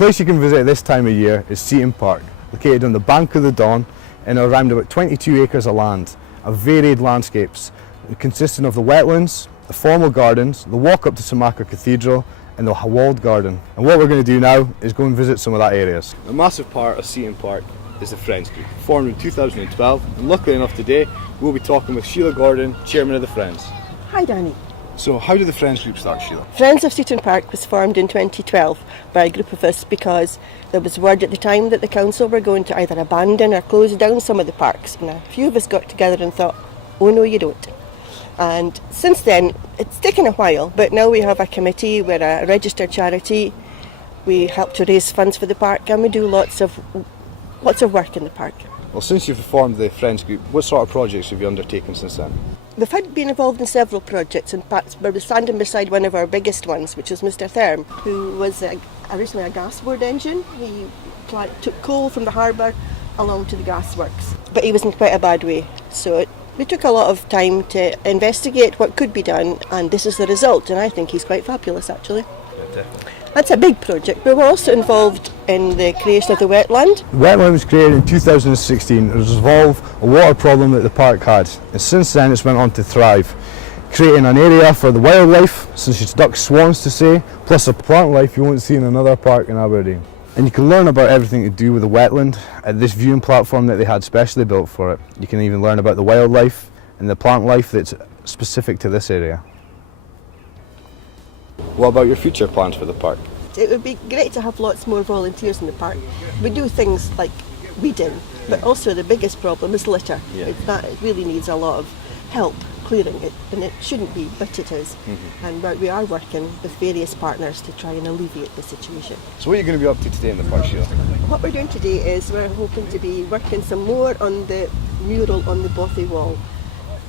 place you can visit at this time of year is Seaton Park, located on the bank of the Don in around about 22 acres of land, of varied landscapes, consisting of the wetlands, the formal gardens, the walk up to Cathedral and the walled garden. And what we're going to do now is go and visit some of that areas. A massive part of Seaton Park is the Friends group, formed in 2012, and luckily enough today we'll be talking with Sheila Gordon, chairman of the Friends. Hi Danny. So how did the Friends group start, Sheila? Friends of Seaton Park was formed in 2012 by a group of us because there was word at the time that the council were going to either abandon or close down some of the parks, and a few of us got together and thought, oh no you don't. And since then it's taken a while, but now we have a committee, we're a registered charity, we help to raise funds for the park, and we do lots of work in the park. Well, since you've formed the Friends group, what sort of projects have you undertaken since then? We've been involved in several projects. In fact, we're standing beside one of our biggest ones, which is Mr. Therm, who was originally a gasboard engine. He took coal from the harbour along to the gasworks, but he was in quite a bad way. So we took a lot of time to investigate what could be done, and this is the result, and I think he's quite fabulous actually. Yeah, definitely. That's a big project, but we're also involved in the creation of the wetland. The wetland was created in 2016 to resolve a water problem that the park had, and since then it's went on to thrive, creating an area for the wildlife, such as ducks, swans to say, plus a plant life you won't see in another park in Aberdeen. And you can learn about everything to do with the wetland at this viewing platform that they had specially built for it. You can even learn about the wildlife and the plant life that's specific to this area. What about your future plans for the park? It would be great to have lots more volunteers in the park. We do things like weeding, but also the biggest problem is litter. Yeah. It really needs a lot of help clearing it, and it shouldn't be, but it is. And we are working with various partners to try and alleviate the situation. So what are you going to be up to today in the park, Sheila? What we're doing today is we're hoping to be working some more on the mural on the bothy wall.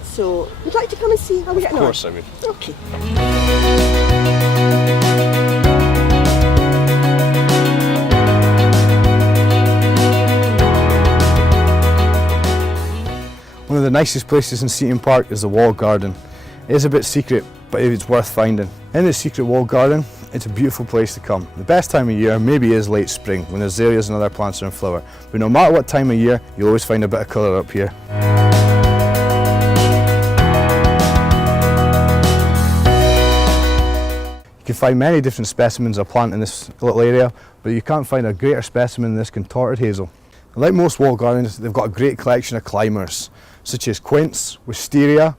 So would you like to come and see how we're getting on? Of course I would. Okay. One of the nicest places in Seaton Park is the walled garden. It is a bit secret, but it's worth finding. In the secret walled garden, it's a beautiful place to come. The best time of year maybe is late spring, when azaleas and other plants are in flower. But no matter what time of year, you'll always find a bit of colour up here. You can find many different specimens of plant in this little area, but you can't find a greater specimen than this contorted hazel. Like most walled gardens, they've got a great collection of climbers, such as quince, wisteria,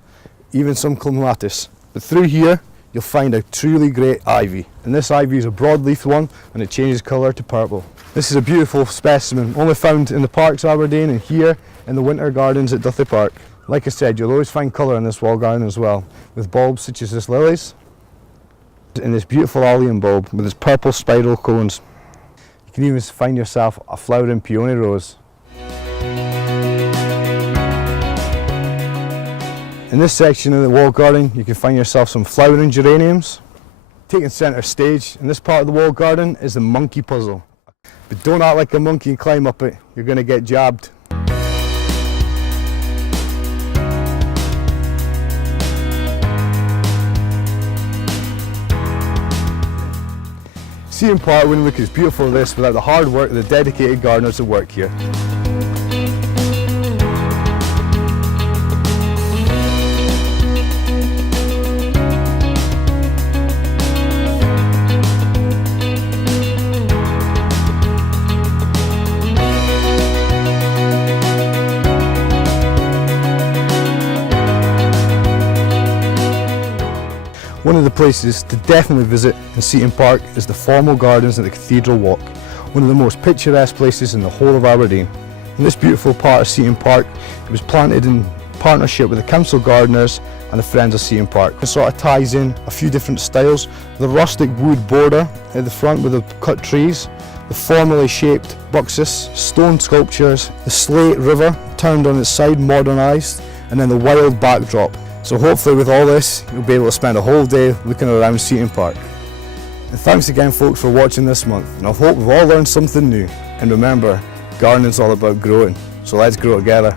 even some clematis. But through here, you'll find a truly great ivy. And this ivy is a broadleaf one, and it changes colour to purple. This is a beautiful specimen, only found in the parks of Aberdeen and here in the winter gardens at Duthie Park. Like I said, you'll always find colour in this walled garden as well, with bulbs such as this lilies, and this beautiful allium bulb with its purple spiral cones. You can even find yourself a flowering peony rose. In this section of the walled garden, you can find yourself some flowering geraniums. Taking centre stage in this part of the walled garden is the monkey puzzle. But don't act like a monkey and climb up it, you're going to get jabbed. Seaton Park wouldn't look as beautiful as this without the hard work of the dedicated gardeners that work here. One of the places to definitely visit in Seaton Park is the formal gardens at the Cathedral Walk, one of the most picturesque places in the whole of Aberdeen. In this beautiful part of Seaton Park, it was planted in partnership with the council gardeners and the Friends of Seaton Park. It sort of ties in a few different styles: the rustic wood border at the front with the cut trees, the formally shaped buxus, stone sculptures, the slate river turned on its side, modernised, and then the wild backdrop. So hopefully with all this, you'll be able to spend a whole day looking around Seaton Park. And thanks again folks for watching this month, and I hope we've all learned something new. And remember, gardening's all about growing, so let's grow together.